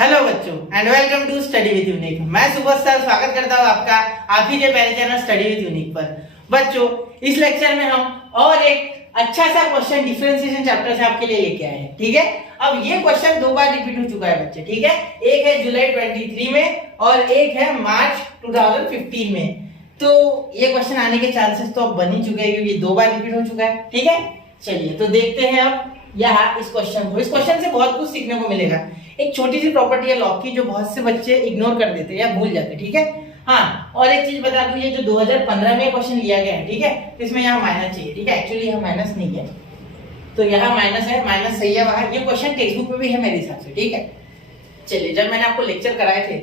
Hello बच्चों and welcome to study with unique. मैं सुबह सर स्वागत करता हूँ आपका आप ही के पहले चैनल स्टडी विद यूनिक पर। बच्चों इस लेक्चर में हम और एक अच्छा सा क्वेश्चन डिफरेंशिएशन चैप्टर से आपके लिए लेके आए हैं। ठीक है, अब ये क्वेश्चन दो बार रिपीट हो चुका है बच्चे। ठीक है, एक है जुलाई 23 में और एक है मार्च 2015 में। तो ये क्वेश्चन आने के चांसेस तो अब बन ही चुके हैं क्योंकि दो बार रिपीट हो चुका है। ठीक है, चलिए तो देखते हैं अब यहाँ इस क्वेश्चन को। इस क्वेश्चन से बहुत कुछ सीखने को मिलेगा। एक छोटी सी प्रॉपर्टी है लॉग की जो बहुत से बच्चे इग्नोर कर देते हैं या भूल जाते हैं। ठीक है, हाँ, और एक चीज बता दूं, ये जो 2015 में क्वेश्चन लिया गया है, ठीक है, तो इसमें यहाँ माइनस चाहिए। ठीक है, एक्चुअली यहाँ माइनस नहीं है, तो यहाँ माइनस है, माइनस सही है वहां। ये क्वेश्चन टेक्स्ट बुक में भी है मेरे हिसाब से। ठीक है, चलिए, जब मैंने आपको लेक्चर कराए थे,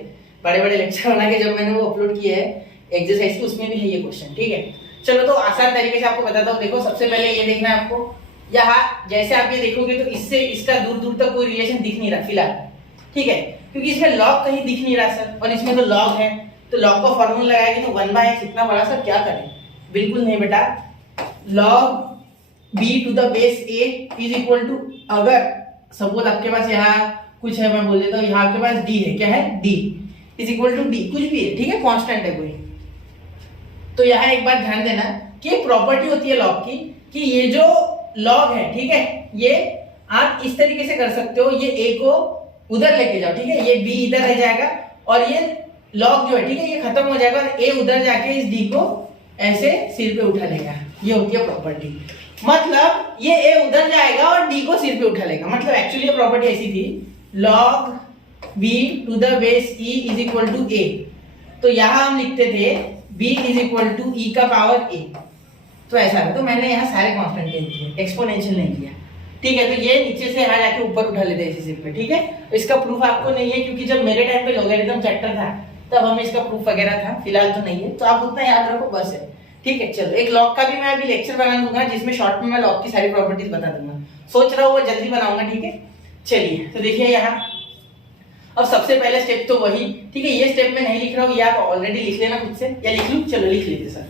बड़े बड़े लेक्चर बना के जब मैंने वो अपलोड किए है एक्सरसाइज की, उसमें भी है ये क्वेश्चन। ठीक है, चलो तो आसान तरीके से आपको बताता हूँ। देखो, सबसे पहले ये देखना है आपको, यहाँ जैसे आप ये देखोगे तो इससे इसका दूर दूर तक कोई रिलेशन दिख नहीं रहा फिलहाल। ठीक है, क्योंकि इसमें लॉग कहीं दिख नहीं रहा सर, और इसमें तो लॉग है, तो लॉग का फॉर्मूला लगाएंगे तो 1/x इतना बड़ा सर क्या करें? बिल्कुल नहीं बेटा, log b to the base a is equal to, अगर सपोज आपके पास यहाँ कुछ है, मैं बोल देता हूँ, यहाँ आपके पास d है, क्या है? d is equal to d, कुछ भी है, ठीक है, कांस्टेंट है कोई। तो यहाँ एक बात ध्यान देना कि प्रॉपर्टी होती है लॉग की कि ये जो लॉग है, ठीक है, ये आप इस तरीके से कर सकते हो, ये a को उधर लेके जाओ, ठीक है, ये b इधर रह जाएगा और ये लॉग जो है, ठीक है, ये खत्म हो जाएगा और a उधर जाके इस d को ऐसे सिर पे उठा लेगा। ये होती है प्रॉपर्टी, मतलब ये a उधर जाएगा और d को सिर पे उठा लेगा। मतलब एक्चुअली ये प्रॉपर्टी ऐसी थी, log b to the base e is equal to a। तो यहाँ हम लिखते थे b is equal to e का पावर a, तो ऐसा है। तो मैंने यहाँ सारे कांस्टेंट ले लिए, एक्सपोनेंशियल नहीं किया। ठीक है, तो ये नीचे से यहाँ जाके ऊपर उठा लेते हैं इसी सिर पे। ठीक है, इसका प्रूफ आपको नहीं है क्योंकि जब मेरे टाइम पे लॉगरिथम चैप्टर था तब हमें इसका प्रूफ वगैरह था, फिलहाल तो नहीं है, तो आप उतना याद रखो बस है। ठीक है, चलो, एक लॉग का भी मैं अभी लेक्चर बना दूंगा जिसमें शॉर्ट में मैं लॉग की सारी प्रॉपर्टीज बता दूंगा। सोच रहा हूँ वो जल्दी बनाऊंगा। ठीक है, चलिए तो देखिए यहाँ, अब सबसे पहले स्टेप तो वही, ठीक है, ये स्टेप में नहीं लिख रहा हूँ, ये आप ऑलरेडी लिख लेना खुद से, या लिख लूँ? चलो लिख लेते सर,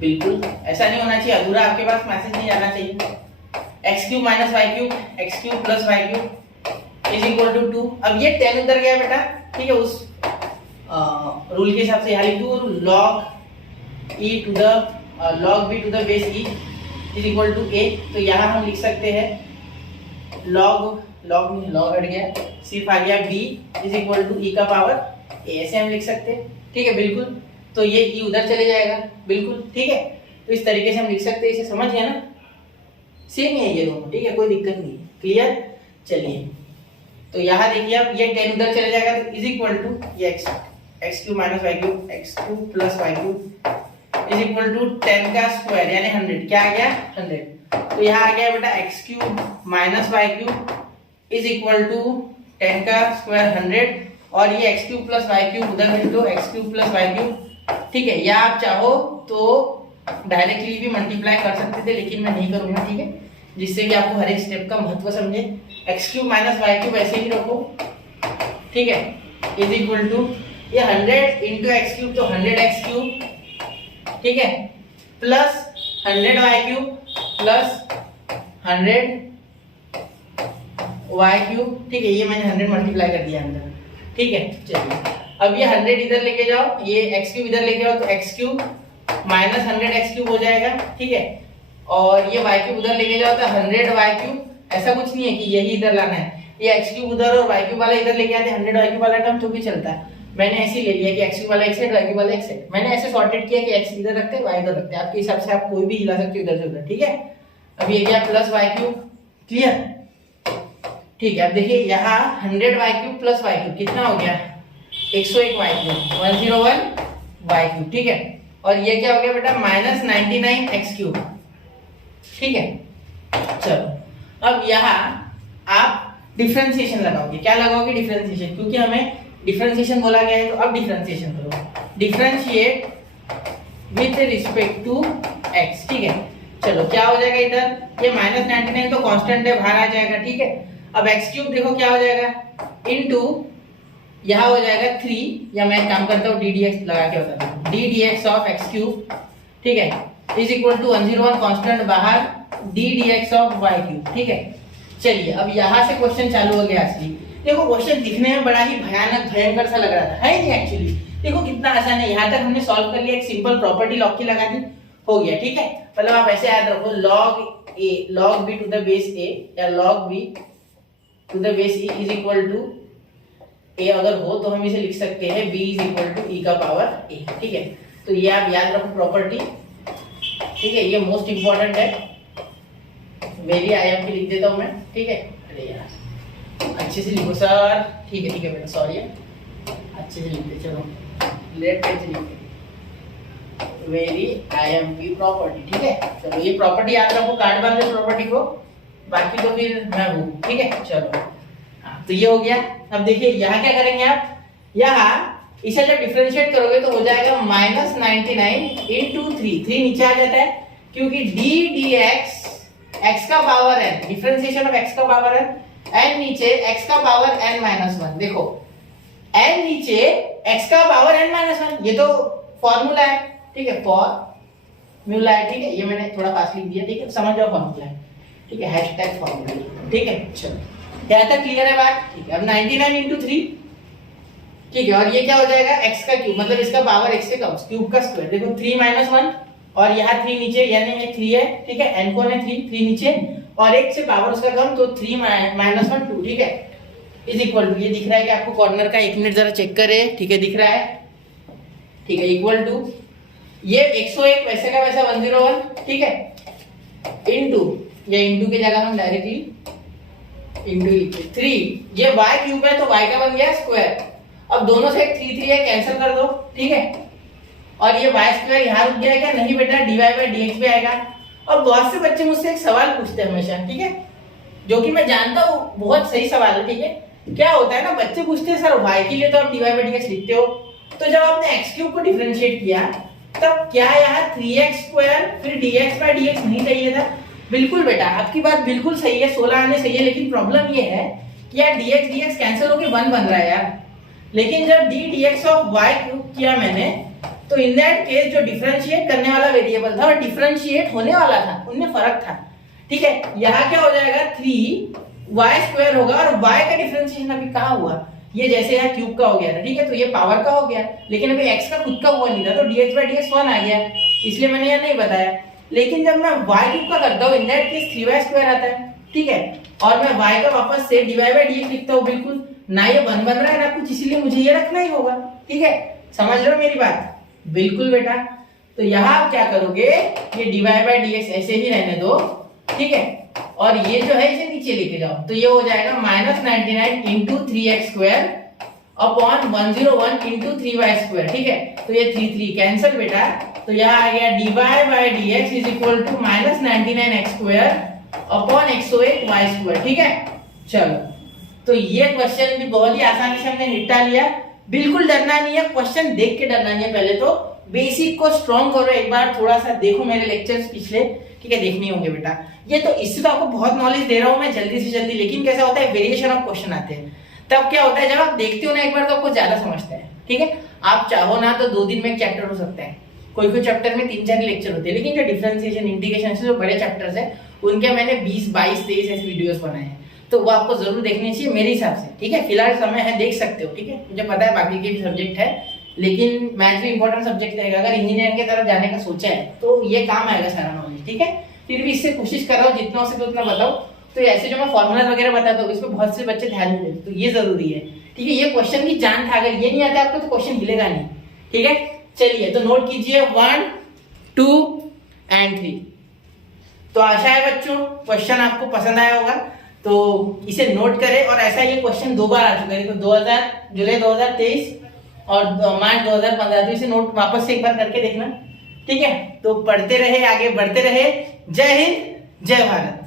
बिल्कुल ऐसा नहीं होना चाहिए, अधूरा आपके पास मैसेज नहीं जाना चाहिए। x³ minus y³ x³ plus y³ is equal to 2। अब ये 10 उधर गया बेटा, ठीक है, उस रूल के हिसाब से यहाँ लिख दूँ, log b to the base e is equal to a। तो यहाँ हम लिख सकते हैं log हट गया, सिर्फ आ गया b is equal to e का पावर a, ऐसे हम लिख सकते हैं। ठीक है, बिल्कुल, तो ये e उधर चले जाएगा, बिल्कुल ठीक है। तो इस तरीके से हम लिख सकते हैं, इसे समझ गया ना? सेम है ये दोनों, ठीक है, कोई दिक्कत नहीं, क्लियर? चलिए, तो यहाँ देखिए, अब ये 10 उधर चले जाएगा तो इज इक्वल टू ये x³ minus y³ x³ plus y³ is equal to 10 का स्क्वायर यानी 100। क्या आ गया? 100। तो यहाँ आ गया बेटा x³ minus y³ is equal to 10 का स्क्वायर 100, और ये x³ प्लस y³ उधर भेज दो, x³ प्लस y³। ठीक है, या आप चाहो तो डायरेक्टली भी मल्टीप्लाई कर सकते थे, लेकिन मैं नहीं करूंगा। ठीक है, जिससे कि आपको हर एक स्टेप का महत्व समझे। x³ माइनस y³ ऐसे ही रखो, ठीक है, इज इक्वल टू ये 100 इंटू x³ तो 100x³, ठीक है, प्लस 100y³ प्लस 100y³। ठीक है, ये मैंने 100 मल्टीप्लाई कर दिया अंदर। ठीक है, चलिए, अब ये 100 इधर लेके जाओ, ये x³ इधर लेके जाओ, तो x³ माइनस 100x³ हो जाएगा। ठीक है, और ये y³ उधर लेके जाओ तो 100y³। ऐसा कुछ नहीं है कि यही इधर लाना है, ये x³ उधर और y³ वाला इधर लेके आते, 100y³ वाला टर्म तो भी चलता है। मैंने ऐसे ले लिया कि x³ वाला एक साइड, y³ वाला एक साइड। मैंने ऐसे सॉर्टेड किया कि x इधर रखते हैं, y इधर रखते हैं, आपके हिसाब से आप कोई भी हिला सकते हो इधर से उधर। ठीक है, अब ये क्या प्लस y³, क्लियर? ठीक है, अब देखिए यहाँ 100y³ प्लस y³ कितना हो गया? 101y³, 101y³। ठीक है, और ये क्या हो गया बेटा? Minus 99x³। ठीक है, चलो, अब यहाँ आप डिफरेंशिएशन लगाओगे। क्या लगाओगे? डिफरेंशिएशन, क्योंकि हमें डिफरेंशिएशन बोला गया है, तो अब डिफरेंशिएशन करो, differentiate with respect to x। ठीक है, चलो, क्या हो जाएगा इधर? ये माइनस 99 तो कांस्टेंट है, बाहर आ जाएगा। ठीक है, अब x³ देखो क्या हो जाएगा, इनटू यहाँ हो जाएगा 3, या मैं काम करता हूँ ddx लगा के बताता हूँ, ddx ऑफ x³। ठीक है, इज इक्वल टू 101 कांस्टेंट बाहर ddx ऑफ y³। ठीक है, चलिए, अब यहाँ से क्वेश्चन चालू हो गया असली देखो क्वेश्चन दिखने में बड़ा ही भयानक भयंकर सा लग रहा था, है नहीं एक्चुअली। देखो कितना आसान है, यहाँ तक हमने सॉल्व कर लिया, एक सिंपल प्रॉपर्टी लॉग की लगा दी, हो गया। ठीक है, मतलब आप ऐसे याद रखो, log a log b to the base a या log b to the base e is equal to a अगर हो तो हम इसे लिख सकते हैं b is equal to e का पावर a। ठीक है, तो ये आप याद रखो प्रॉपर्टी। ठीक है, ये मोस्ट इंपॉर्टेंट है, वेरी आईएमपी लिख देता हूं मैं। ठीक है, अरे यार अच्छे से लिखो सर। ठीक है बेटा, सॉरी अच्छे से लिखते, चलो लेट पेज लिखते, वेरी आईएमपी प्रॉपर्टी। ठीक है, चलो ये प्रॉपर्टी याद रखो, कार्ड बार में प्रॉपर्टी को, बाकी तो फिर मैं हूँ। ठीक है, चलो तो ये हो गया। अब देखिए यहाँ क्या करेंगे आप, यहाँ इसे जब डिफरेंशिएट करोगे तो हो जाएगा -99 इंटू 3 नीचे आ जाता है, क्योंकि d dx x का power n, differentiation of x का पावर n, n नीचे x का पावर n-1। देखो n नीचे x का पावर n-1, ये तो फॉर्मूला है। ठीक है, फॉर्मूला है। ठीक है, ये मैंने थोड़ा पास लिख दिया। ठीक है, समझ जाओ फॉर्मूला है। ठीक है, हैशटैग फॉर्मूला। ठीक है, चलो क्या तक क्लियर है बात। ठीक है, अब 99 इंटू 3। ठीक है, और ये क्या हो जाएगा, x का क्यूब, मतलब इसका पावर x से कम, क्यूब का स्क्वायर। देखो 3-1 और यहाँ 3 नीचे, यानी ये 3 है। ठीक है, n कौन है 3 नीचे, और x से पावर उसका कम, तो 3-1 2। ठीक है, इज इक्वल टू, ये दिख रहा है कि आपको कॉर्नर का, 1 मिनट जरा चेक करे। ठीक है, दिख रहा है। ठीक है, इक्वल टू ये 101 वैसे का वैसा 101। ठीक है, इनटू, ये इनटू की जगह हम डायरेक्टली इनटू लिखते 3, ये y क्यूब है तो y का बन गया स्क्वायर। अब दोनों से 3 है, कैंसिल कर दो। ठीक है, और ये y स्क्वायर यहाँ रुक गया क्या, नहीं बेटा, dy बाय dx भी आएगा। अब बहुत से बच्चे मुझसे एक सवाल पूछते हैं हमेशा, ठीक है, जो कि मैं जानता हूँ बहुत सही सवाल है। ठीक है, क्या होता है ना, बच्चे पूछते हैं सर y के लिए तो आप dy बाय dx लिखते हो, तो जब आपने x क्यूब को डिफरेंशिएट किया तब क्या यहाँ 3x स्क्वायर फिर dx बाय dx नहीं चाहिए था? बिल्कुल बेटा, आपकी बात बिल्कुल सही है, 16 आने सही है, लेकिन प्रॉब्लम ये है कि यार dx कैंसिल होके 1 बन रहा है यार। लेकिन जब d dx of y cube किया मैंने, तो इन दैट केस जो डिफरेंशिएट करने वाला वेरिएबल था और डिफरेंशिएट होने वाला था, उनमें फर्क था। ठीक है, यहाँ क्या हो जाएगा, 3y स्क्वायर होगा, और y का डिफरेंशिएशन अभी कहाँ हुआ, ये जैसे यहाँ क्यूब का हो गया था। ठीक है, तो ये पावर का हो गया, लेकिन अभी x का खुद का हुआ नहीं था, तो dx बाय dx 1 आ गया, इसलिए मैंने यह नहीं बताया। लेकिन जब मैं y क्यूब का करता हूँ, in that case 3y square आता है। ठीक है, और मैं y का वापस से dy बाय dx लिखता हूँ, बिल्कुल ना ये 1 बन रहा है ना कुछ, इसीलिए मुझे ये रखना ही होगा। ठीक है, समझ रहे हो मेरी बात? बिल्कुल बेटा। तो यहाँ आप क्या करोगे, ये dy बाय dx ऐसे ही रहने दो। ठीक है, और ये जो है इसे नीचे लेके जाओ, तो ये हो जाएगा -99 into 3x square upon 101 into 3y square. ठीक है, तो ये 3 कैंसिल बेटा, तो यहाँ आ गया dy by dx is equal to -99x square upon 101y square. ठीक है, चलो तो ये क्वेश्चन भी बहुत ही आसानी से हमने निपटा लिया। बिल्कुल डरना नहीं है, क्वेश्चन देख के डरना नहीं है, पहले तो बेसिक को स्ट्रॉन्ग करो, एक बार थोड़ा सा देखो मेरे लेक्चर्स पिछले। ठीक है, देखने होंगे बेटा, ये तो इससे तो आपको बहुत नॉलेज दे रहा हूं मैं जल्दी से जल्दी, लेकिन कैसा होता है, वेरिएशन ऑफ क्वेश्चन आते हैं, तब क्या होता है, जब आप देखते हो ना एक बार तो आपको ज्यादा समझता है। ठीक है, आप चाहो ना तो 2 दिन में एक चैप्टर हो सकता है, कोई चैप्टर में 3-4 लेक्चर होते हैं, लेकिन जो डिफरेंशिएशन इंटीग्रेशन से जो बड़े चैप्टर्स है उनके मैंने 20, 22, 23 ऐसे वीडियोस बनाए हैं, तो वो आपको जरूर देखनी चाहिए मेरे हिसाब से। ठीक है, फिलहाल समय है, देख सकते हो। ठीक है, मुझे पता है बाकी के भी सब्जेक्ट है, लेकिन मैथ्स भी इंपॉर्टेंट सब्जेक्ट रहेगा, अगर इंजीनियरिंग की तरफ जाने का सोचा है तो ये काम आएगा सारा नॉलेज। ठीक है, फिर भी इससे कोशिश कर रहा हूँ जितना हो सके उतना बताओ। तो ऐसे जो मैं फॉर्मूला वगैरह बताता हूँ, इसमें बहुत से बच्चे ध्यान नहीं देते, तो ये जरूरी है। ठीक है, ये क्वेश्चन की जान था, अगर ये नहीं आता आपको तो क्वेश्चन हिलेगा नहीं। ठीक है, चलिए तो नोट कीजिए 1, 2 एंड 3। तो आशा है बच्चों क्वेश्चन आपको पसंद आया होगा, तो इसे नोट करें। और ऐसा ये क्वेश्चन 2 बार आ चुका है, जुलाई 2023 और मार्च 2015, तो इसे नोट वापस से एक बार करके देखना। ठीक है, तो पढ़ते रहे, आगे बढ़ते रहे। जय हिंद, जय भारत।